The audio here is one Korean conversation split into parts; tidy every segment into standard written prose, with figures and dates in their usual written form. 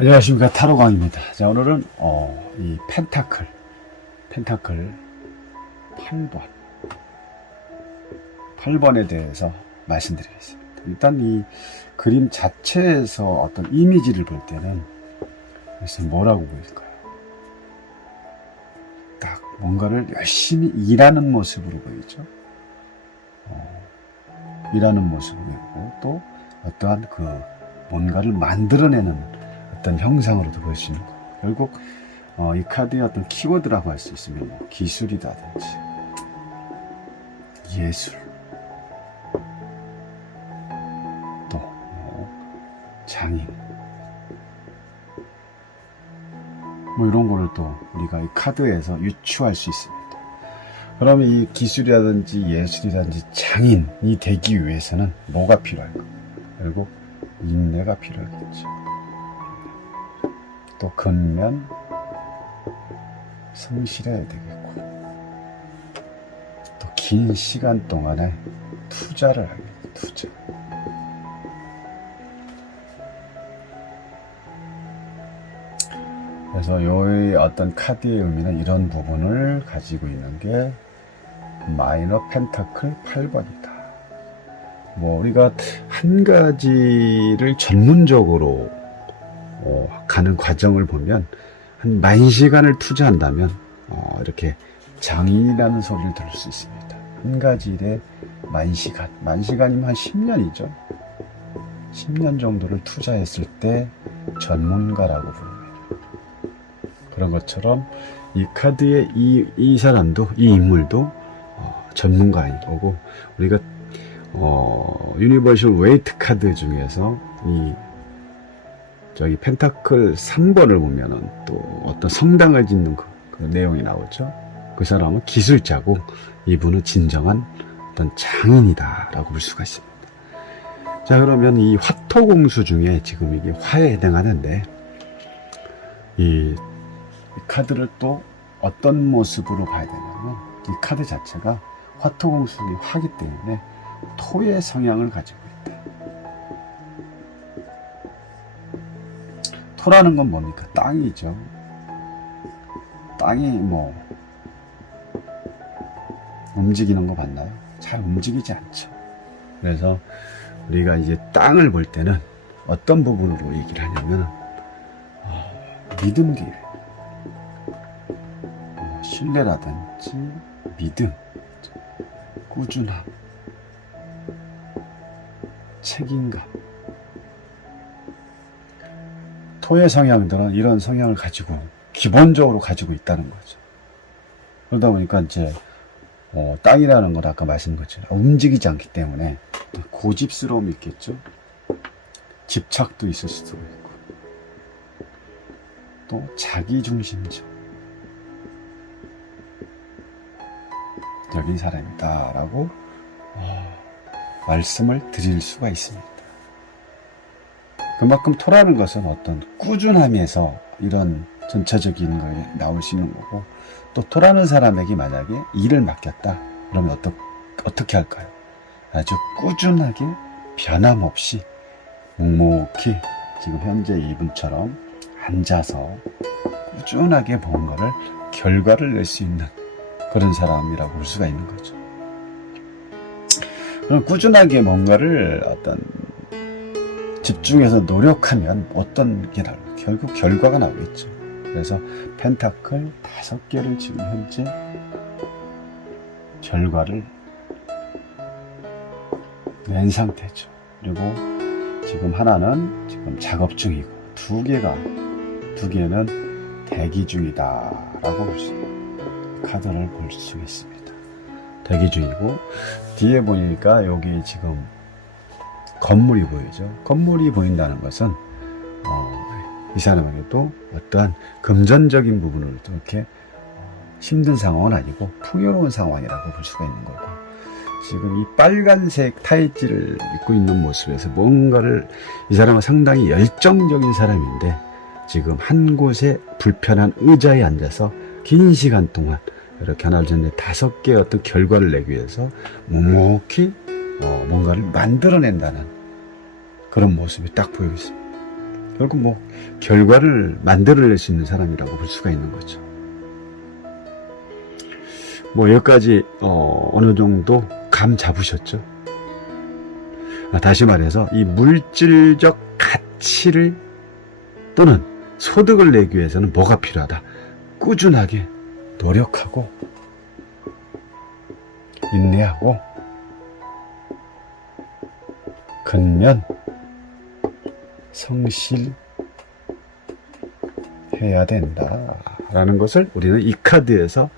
안녕하십니까, 타로광입니다. 자, 오늘은 이 펜타클 8번에 대해서 말씀드리겠습니다. 일단 이 그림 자체에서 어떤 이미지를 볼 때는 그래서 뭐라고 보일까요? 딱 뭔가를 열심히 일하는 모습으로 보이죠. 일하는 모습으로 보이고, 또 어떠한 그 뭔가를 만들어내는 어떤 형상으로도 볼 수 있는 거예요. 결국 이 카드의 어떤 키워드라고 할 수 있으면 뭐 기술이라든지 예술, 또 장인, 뭐 이런 거를 또 우리가 이 카드에서 유추할 수 있습니다. 그러면 이 기술이라든지 예술이라든지 장인이 되기 위해서는 뭐가 필요할까? 결국 인내가 필요하겠죠. 또 근면 성실해야 되겠고, 또 긴 시간 동안에 투자를 하겠죠. 투자. 그래서 이 어떤 카드의 의미는 이런 부분을 가지고 있는 게 마이너 펜타클 8번이다. 뭐 우리가 한 가지를 전문적으로 가는 과정을 보면 한 10,000시간을 투자한다면 이렇게 장인이라는 소리를 들을 수 있습니다. 한 가지 일에 10,000시간, 10,000시간이면 한 10년이죠. 10년 정도를 투자했을 때 전문가라고 부릅니다. 그런 것처럼 이 카드의 이 사람도, 이 인물도 전문가인 거고, 우리가 유니버셜 웨이트 카드 중에서 저기 펜타클 3번을 보면은 또 어떤 성당을 짓는 그 내용이 나오죠. 그 사람은 기술자고, 이분은 진정한 어떤 장인이다 라고 볼 수가 있습니다. 자, 그러면 이 화토공수 중에 지금 이게 화에 해당하는데, 이 카드를 또 어떤 모습으로 봐야 되냐면, 이 카드 자체가 화토공수이 화기 때문에 토의 성향을 가지고 있다. 토라는 건 뭡니까? 땅이죠. 땅이 뭐 움직이는 거 봤나요? 잘 움직이지 않죠. 그래서 우리가 이제 땅을 볼 때는 어떤 부분으로 얘기를 하냐면 믿음길, 신뢰라든지 믿음, 꾸준함, 책임감. 토의 성향들은 이런 성향을 가지고 기본적으로 가지고 있다는 거죠. 그러다 보니까 이제 땅이라는 건 아까 말씀드린 것처럼 움직이지 않기 때문에 고집스러움이 있겠죠. 집착도 있을 수도 있고, 또 자기중심적 적인 사람이다 라고 말씀을 드릴 수가 있습니다. 그만큼 토라는 것은 어떤 꾸준함에서 이런 전체적인 거에 나올 수 있는 거고, 또 토라는 사람에게 만약에 일을 맡겼다 그러면 어떻게 할까요? 아주 꾸준하게 변함없이 묵묵히 지금 현재 이분처럼 앉아서 꾸준하게 뭔가를 결과를 낼 수 있는 그런 사람이라고 볼 수가 있는 거죠. 그럼 꾸준하게 뭔가를 어떤 집중해서 노력하면 어떤 게 나올까요? 결국 결과가 나오겠죠. 그래서 펜타클 5개를 지금 현재 결과를 낸 상태죠. 그리고 지금 하나는 지금 작업 중이고, 두 개는 대기 중이다 라고 볼 수 있습니다. 카드를 볼 수 있습니다. 대기 중이고, 뒤에 보니까 여기 지금 건물이 보이죠. 건물이 보인다는 것은 이 사람에게도 어떠한 금전적인 부분으로 이렇게 힘든 상황은 아니고 풍요로운 상황이라고 볼 수가 있는 거고, 지금 이 빨간색 타이즈를 입고 있는 모습에서 뭔가를, 이 사람은 상당히 열정적인 사람인데 지금 한 곳에 불편한 의자에 앉아서 긴 시간 동안 이렇게 하나 둘 셋 5개의 어떤 결과를 내기 위해서 묵묵히 뭔가를 만들어낸다는 그런 모습이 딱 보이고 있습니다. 결국 뭐 결과를 만들어낼 수 있는 사람이라고 볼 수가 있는 거죠. 뭐 여기까지 어느 정도 감 잡으셨죠? 다시 말해서 이 물질적 가치를 또는 소득을 내기 위해서는 뭐가 필요하다? 꾸준하게 노력하고 인내하고 근면 성실해야 된다라는 것을 우리는 이 카드에서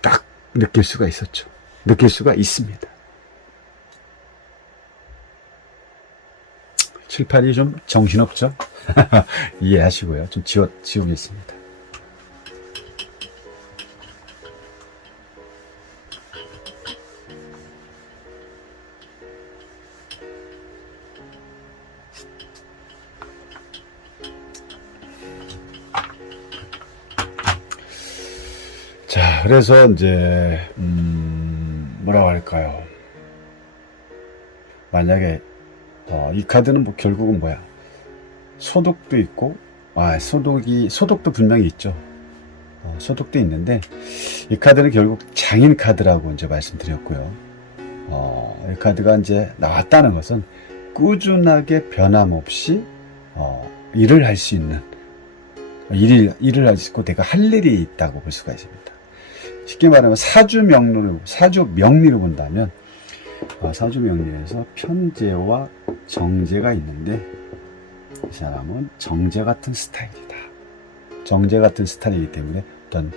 딱 느낄 수가 있었죠. 느낄 수가 있습니다. 칠판이 좀 정신없죠? 이해하시고요. 좀 지우겠습니다. 자, 그래서 이제 뭐라고 할까요? 만약에 이 카드는 뭐 결국은 뭐야? 소득도 있고, 소득도 분명히 있죠. 소득도 있는데, 이 카드는 결국 장인 카드라고 이제 말씀드렸고요. 이 카드가 이제 나왔다는 것은 꾸준하게 변함없이, 일을 할 수 있는, 일을 할 수 있고 내가 할 일이 있다고 볼 수가 있습니다. 쉽게 말하면 사주 명리로 본다면, 사주 명리에서 편재와 정재가 있는데 이 사람은 정재 같은 스타일이다. 정재 같은 스타일이기 때문에 어떤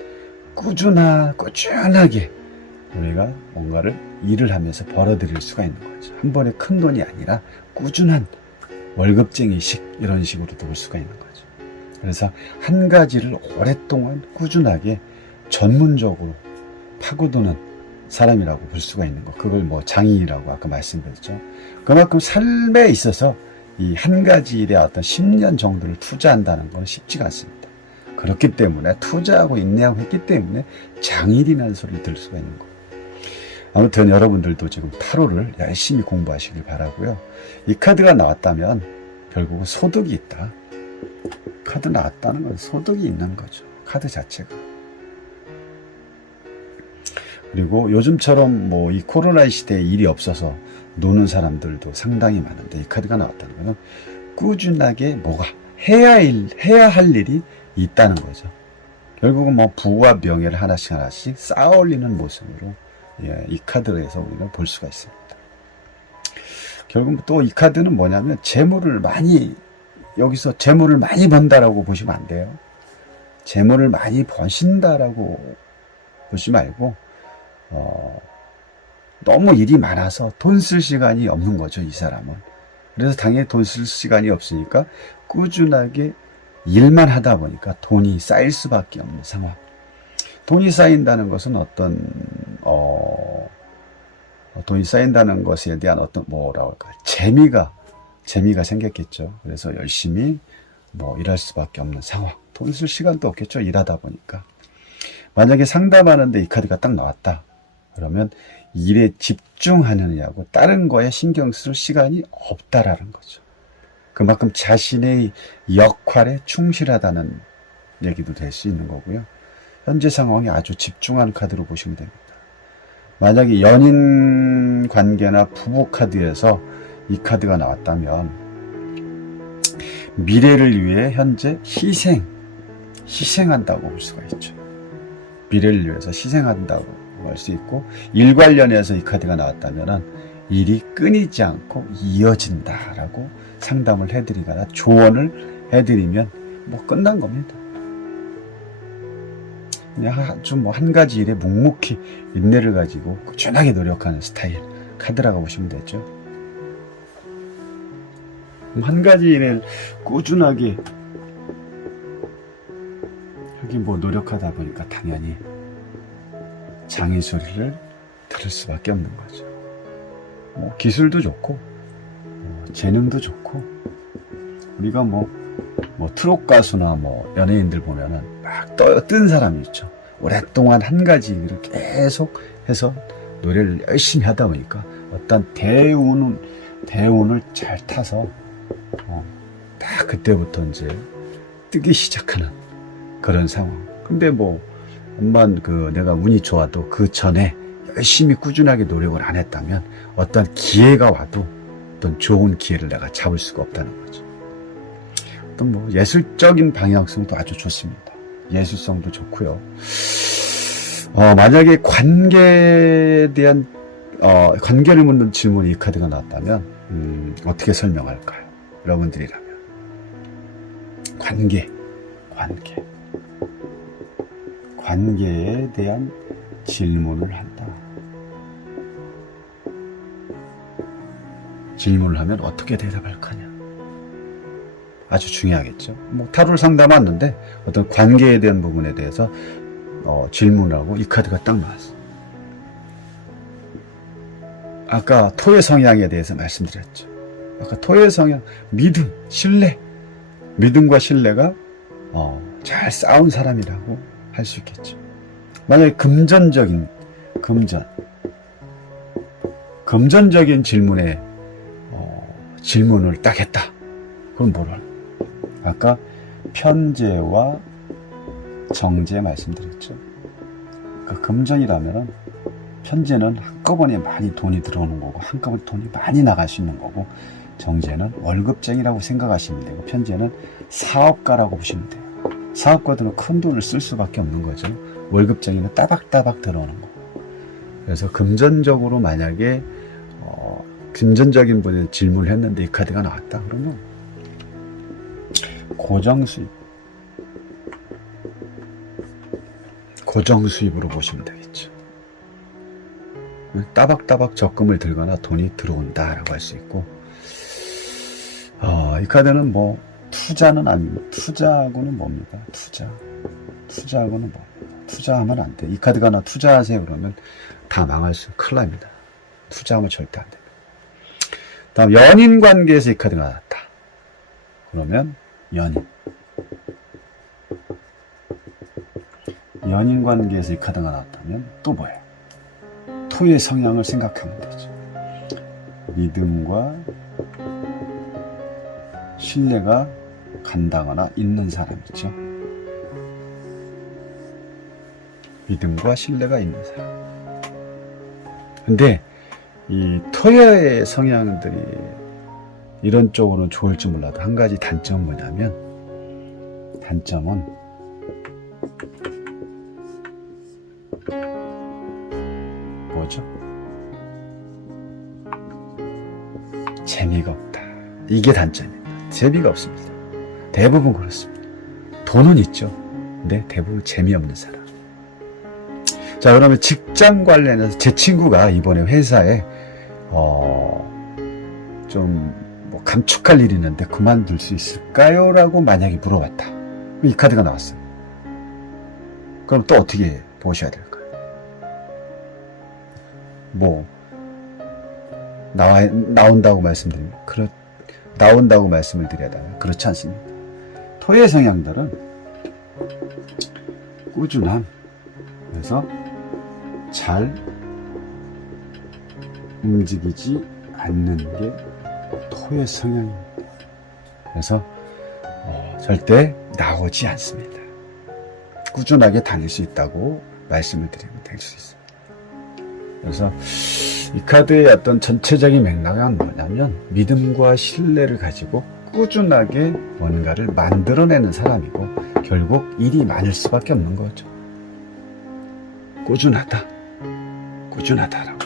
꾸준하게 우리가 뭔가를 일을 하면서 벌어들일 수가 있는 거죠. 한 번에 큰 돈이 아니라 꾸준한 월급쟁이식 이런 식으로도 볼 수가 있는 거죠. 그래서 한 가지를 오랫동안 꾸준하게 전문적으로 파고드는 사람이라고 볼 수가 있는 거. 그걸 뭐 장인이라고 아까 말씀드렸죠. 그만큼 삶에 있어서 이 한 가지 일에 어떤 10년 정도를 투자한다는 건 쉽지가 않습니다. 그렇기 때문에 투자하고 인내하고 했기 때문에 장인이라는 소리를 들을 수가 있는 거예요. 아무튼 여러분들도 지금 타로를 열심히 공부하시길 바라고요. 이 카드가 나왔다면 결국은 소득이 있다. 카드 나왔다는 건 소득이 있는 거죠. 카드 자체가. 그리고 요즘처럼 뭐 이 코로나 시대에 일이 없어서 노는 사람들도 상당히 많은데 이 카드가 나왔다는 것은 꾸준하게 뭐가 해야 할 일이 있다는 거죠. 결국은 뭐 부와 명예를 하나씩 쌓아 올리는 모습으로 이 카드에서 우리는 볼 수가 있습니다. 결국 또 이 카드는 뭐냐면 여기서 재물을 많이 번다라고 보시면 안 돼요. 재물을 많이 버신다라고 보지 말고 너무 일이 많아서 돈 쓸 시간이 없는 거죠, 이 사람은. 그래서 당연히 돈 쓸 시간이 없으니까 꾸준하게 일만 하다 보니까 돈이 쌓일 수밖에 없는 상황. 돈이 쌓인다는 것은 돈이 쌓인다는 것에 대한 뭐라고 할까, 재미가 생겼겠죠. 그래서 열심히 일할 수밖에 없는 상황. 돈 쓸 시간도 없겠죠, 일하다 보니까. 만약에 상담하는데 이 카드가 딱 나왔다. 그러면 일에 집중하느냐고 다른 거에 신경 쓸 시간이 없다라는 거죠. 그만큼 자신의 역할에 충실하다는 얘기도 될 수 있는 거고요. 현재 상황에 아주 집중하는 카드로 보시면 됩니다. 만약에 연인 관계나 부부 카드에서 이 카드가 나왔다면 미래를 위해 현재 희생한다고 볼 수가 있죠. 미래를 위해서 희생한다고 할 수 있고, 일 관련해서 이 카드가 나왔다면 일이 끊이지 않고 이어진다라고 상담을 해드리거나 조언을 해드리면 끝난 겁니다. 그냥 아주 한 가지 일에 묵묵히 인내를 가지고 꾸준하게 노력하는 스타일 카드라고 보시면 되죠. 한 가지 일을 꾸준하게 하긴 노력하다 보니까 당연히 장인 소리를 들을 수밖에 없는 거죠. 기술도 좋고 재능도 좋고, 우리가 트롯 가수나 연예인들 보면은 막 뜬 사람이 있죠. 오랫동안 한 가지 일을 계속 해서 노래를 열심히 하다 보니까 어떤 대운을 잘 타서 딱 그때부터 이제 뜨기 시작하는 그런 상황. 근데 뭐 엄만 내가 운이 좋아도 그 전에 열심히 꾸준하게 노력을 안 했다면 어떤 기회가 와도 어떤 좋은 기회를 내가 잡을 수가 없다는 거죠. 어떤 뭐 예술적인 방향성도 아주 좋습니다. 예술성도 좋고요. 만약에 관계에 대한 관계를 묻는 질문이 이 카드가 나왔다면 어떻게 설명할까요? 여러분들이라면 관계에 대한 질문을 한다. 질문을 하면 어떻게 대답할 거냐? 아주 중요하겠죠. 뭐 타로를 상담하는데 어떤 관계에 대한 부분에 대해서 질문하고 이 카드가 딱 나왔어. 아까 토의 성향에 대해서 말씀드렸죠. 아까 토의 성향, 믿음, 신뢰. 믿음과 신뢰가 잘 쌓은 사람이라고 할 수 있겠죠. 만약에 금전적인 질문에 질문을 딱 했다. 그럼 뭐를? 아까 편재와 정제 말씀드렸죠. 그 금전이라면은 편재는 한꺼번에 많이 돈이 들어오는 거고 한꺼번에 돈이 많이 나갈 수 있는 거고, 정제는 월급쟁이라고 생각하시면 되고, 편재는 사업가라고 보시면 돼요. 사업가들은 큰 돈을 쓸 수밖에 없는 거죠. 월급쟁이는 따박따박 들어오는 거고. 그래서 금전적으로 만약에 금전적인 분에 질문을 했는데 이 카드가 나왔다 그러면 고정수입으로 보시면 되겠죠. 따박따박 적금을 들거나 돈이 들어온다라고 할 수 있고, 이 카드는 뭐 투자는 아닙니다. 투자하고는 뭡니까? 투자하고는 뭐? 투자하면 안 돼. 이 카드가 나 투자하세요 그러면 다 망할 수, 큰일 납니다. 투자하면 절대 안 됩니다. 다음 연인 관계에서 이 카드가 나왔다. 그러면 연인 관계에서 이 카드가 나왔다면 또 뭐예요? 토의 성향을 생각하면 되죠. 믿음과 신뢰가 간다거나 있는 사람이죠. 믿음과 신뢰가 있는 사람. 근데 이 토의 성향들이 이런 쪽으로는 좋을지 몰라도 한 가지 단점은 뭐냐면, 뭐죠? 재미가 없다. 이게 단점입니다. 재미가 없습니다. 대부분 그렇습니다. 돈은 있죠. 근데 대부분 재미없는 사람. 자, 그러면 직장 관련해서 제 친구가 이번에 회사에 좀 뭐 감축할 일이 있는데 그만둘 수 있을까요? 라고 만약에 물어봤다. 이 카드가 나왔어요. 그럼 또 어떻게 보셔야 될까요? 뭐 나온다고 말씀드립니다. 나온다고 말씀을 드려야 되나요? 그렇지 않습니다. 토의 성향들은 꾸준함, 그래서 잘 움직이지 않는 게 토의 성향입니다. 그래서 절대 나오지 않습니다. 꾸준하게 다닐 수 있다고 말씀을 드리면 될 수 있습니다. 그래서 이 카드의 어떤 전체적인 맥락은 뭐냐면, 믿음과 신뢰를 가지고 꾸준하게 뭔가를 만들어내는 사람이고, 결국 일이 많을 수밖에 없는 거죠. 꾸준하다라고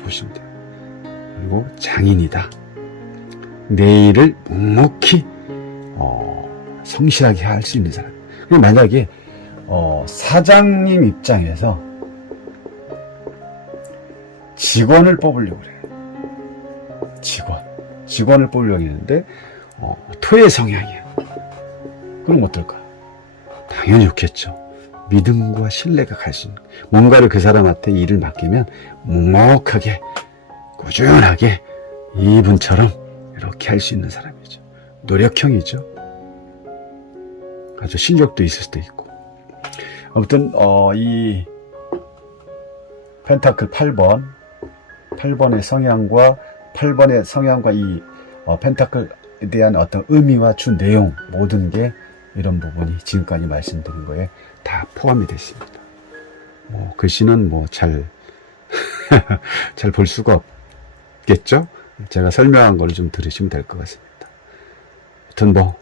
보시면 돼요. 그리고 장인이다. 내 일을 묵묵히 성실하게 할 수 있는 사람. 그리고 만약에 사장님 입장에서 직원을 뽑으려고 그래요. 직원을 뽑으려고 했는데 토의 성향이에요. 그럼 어떨까요? 당연히 좋겠죠. 믿음과 신뢰가 갈 수 있는, 뭔가를 그 사람한테 일을 맡기면 묵묵하게 꾸준하게 이분처럼 이렇게 할 수 있는 사람이죠. 노력형이죠. 아주 실력도 있을 수도 있고. 아무튼 이 펜타클 8번의 성향과 이 펜타클 대한 어떤 의미와 주 내용 모든 게 이런 부분이 지금까지 말씀드린 거에 다 포함이 됐습니다. 뭐 글씨는 뭐 잘 볼 수가 없겠죠? 제가 설명한 거를 좀 들으시면 될 것 같습니다. 아무튼 뭐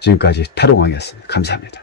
지금까지 타로광이었습니다. 감사합니다.